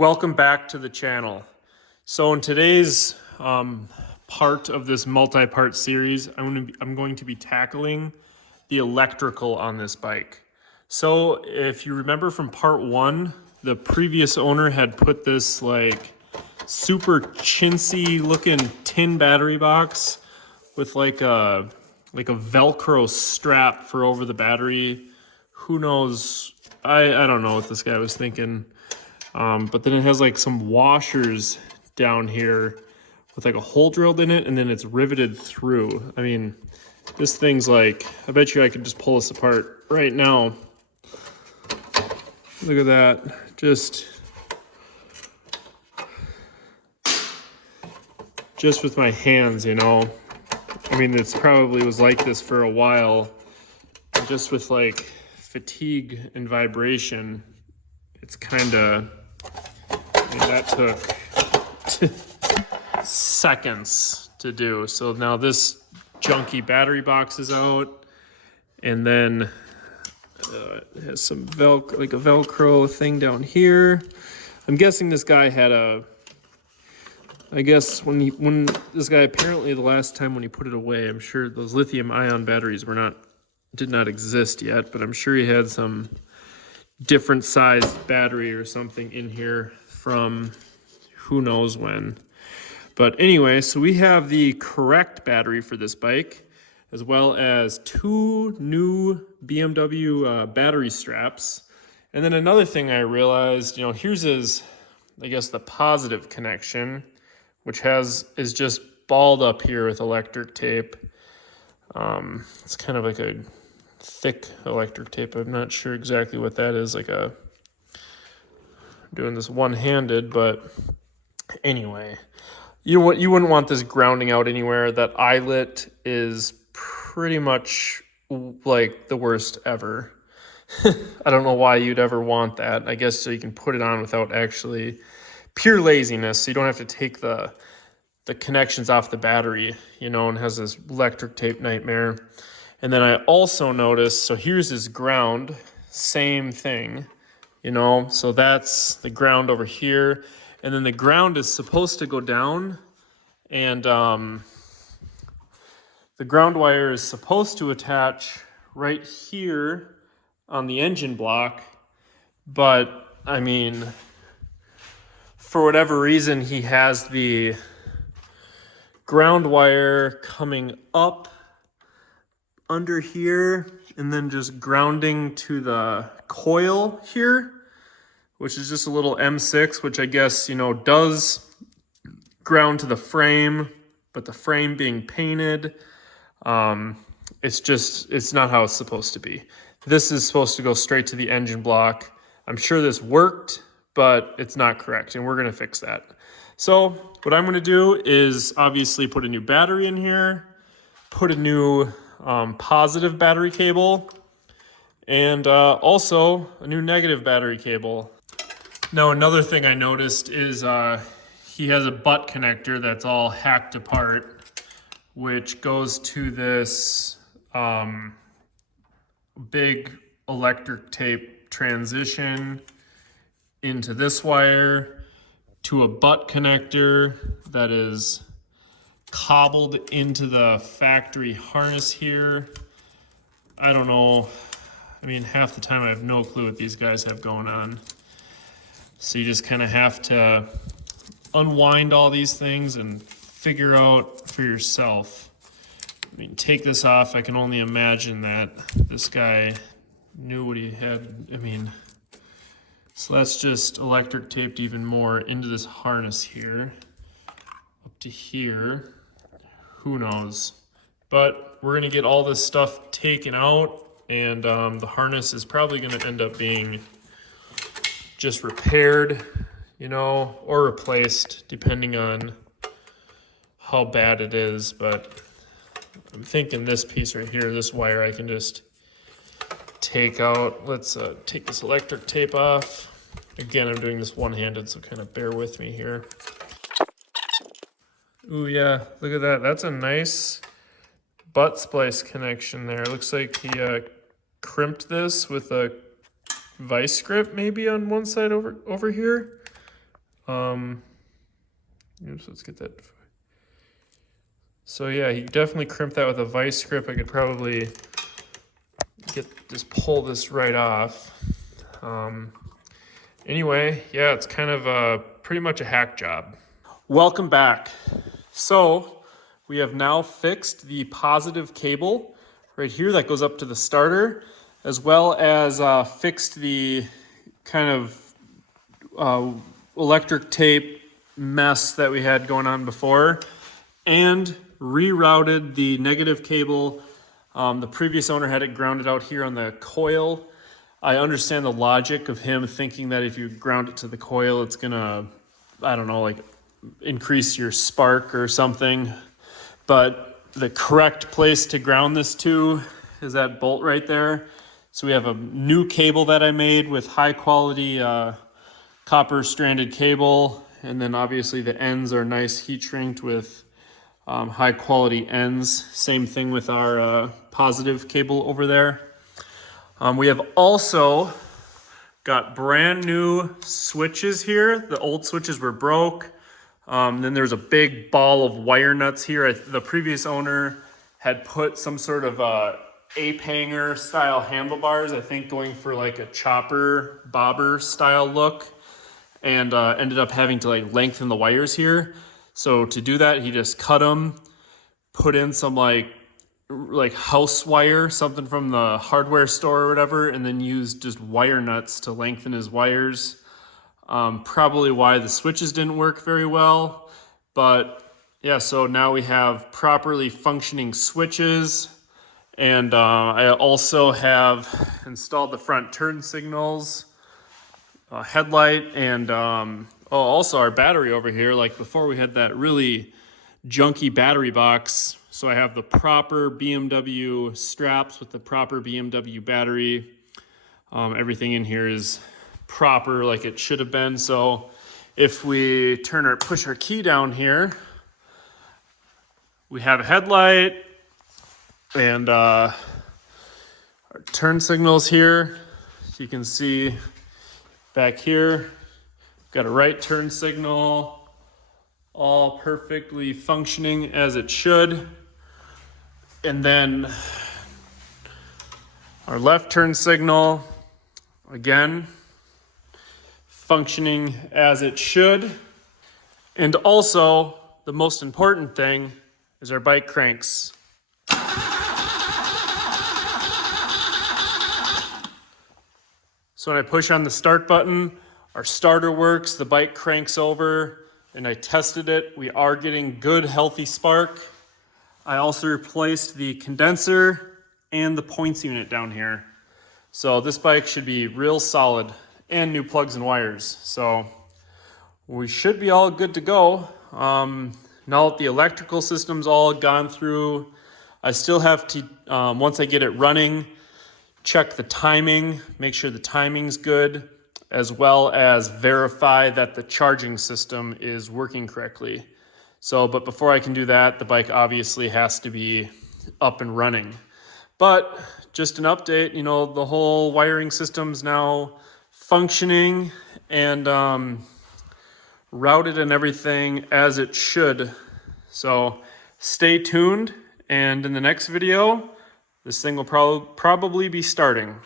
Welcome back to the channel. So in today's part of this multi-part series, I'm going to be tackling the electrical on this bike. So if you remember from part one, the previous owner had put this like super chintzy looking tin battery box with like a Velcro strap for over the battery. Who knows? I don't know what this guy was thinking. But then it has like some washers down here with like a hole drilled in it, and then it's riveted through. I mean, this thing's like, I bet you I could just pull this apart right now. Look at that. Just with my hands, you know. I mean, it's probably was like this for a while. Just with like fatigue and vibration, it's kind of, I mean, that took seconds to do. So now this junky battery box is out, and then it has some like a Velcro thing down here. I'm guessing this guy had I guess when this guy apparently the last time when he put it away, I'm sure those lithium ion batteries did not exist yet, but I'm sure he had some different sized battery or something in here from who knows when. But anyway, so we have the correct battery for this bike, as well as two new BMW battery straps. And then another thing I realized, you know, here's his, I guess, the positive connection, which is just balled up here with electric tape. It's kind of like a thick electric tape. I'm not sure exactly what that is. I'm doing this one-handed, but anyway, you wouldn't want this grounding out anywhere. That eyelet is pretty much like the worst ever. I don't know why you'd ever want that. I guess so you can put it on without actually pure laziness, so you don't have to take the connections off the battery, you know, and has this electric tape nightmare. And then I also noticed, so here's his ground, same thing, you know, so that's the ground over here. And then the ground is supposed to go down, and the ground wire is supposed to attach right here on the engine block. But I mean, for whatever reason, he has the ground wire coming up under here and then just grounding to the coil here, which is just a little M6, which I guess, you know, does ground to the frame, but the frame being painted, it's not how it's supposed to be. This is supposed to go straight to the engine block. I'm sure this worked, but it's not correct, and we're gonna fix that. So what I'm gonna do is obviously put a new battery in here, put a new positive battery cable, and also a new negative battery cable. Now, another thing I noticed is he has a butt connector that's all hacked apart, which goes to this big electric tape transition into this wire to a butt connector that is cobbled into the factory harness here. I don't know. I mean, half the time I have no clue what these guys have going on. So you just kind of have to unwind all these things and figure out for yourself. I mean, take this off. I can only imagine that this guy knew what he had. I mean, so that's just electric taped even more into this harness here, up to here. Who knows? But we're gonna get all this stuff taken out, and the harness is probably gonna end up being just repaired, you know, or replaced, depending on how bad it is. But I'm thinking this piece right here, this wire, I can just take out. Let's take this electric tape off. Again, I'm doing this one-handed, so kind of bear with me here. Ooh, yeah, look at that. That's a nice butt splice connection there. Looks like he crimped this with a vice grip maybe on one side over here. Oops, let's get that. So yeah, he definitely crimped that with a vice grip. I could probably just pull this right off. Anyway, yeah, it's kind of pretty much a hack job. Welcome back. So we have now fixed the positive cable right here that goes up to the starter, as well as fixed the kind of electric tape mess that we had going on before, and rerouted the negative cable. The previous owner had it grounded out here on the coil. I understand the logic of him thinking that if you ground it to the coil, it's gonna, I don't know, like increase your spark or something. But the correct place to ground this to is that bolt right there. So we have a new cable that I made with high quality copper stranded cable. And then obviously the ends are nice heat shrinked with high quality ends. Same thing with our positive cable over there. We have also got brand new switches here. The old switches were broke. Then there's a big ball of wire nuts here. The previous owner had put some sort of ape hanger style handlebars, I think going for like a chopper bobber style look, and ended up having to like lengthen the wires here. So to do that, he just cut them, put in some like house wire, something from the hardware store or whatever, and then used just wire nuts to lengthen his wires. Probably why the switches didn't work very well, but yeah, so now we have properly functioning switches, and I also have installed the front turn signals, headlight, and also our battery over here. Like before, we had that really junky battery box. So I have the proper BMW straps with the proper BMW battery. Everything in here is proper like it should have been. So if we push our key down here, we have a headlight and our turn signals here. So you can see back here, got a right turn signal, all perfectly functioning as it should. And then our left turn signal, again, functioning as it should. And also, the most important thing is our bike cranks. So when I push on the start button, our starter works, the bike cranks over, and I tested it. We are getting good, healthy spark. I also replaced the condenser and the points unit down here. So this bike should be real solid, and new plugs and wires. So we should be all good to go. Now that the electrical system's all gone through, I still have to, once I get it running, check the timing, make sure the timing's good, as well as verify that the charging system is working correctly. So, but before I can do that, the bike obviously has to be up and running. But just an update, you know, the whole wiring system's now functioning and routed and everything as it should. So stay tuned, and in the next video, this thing will probably be starting.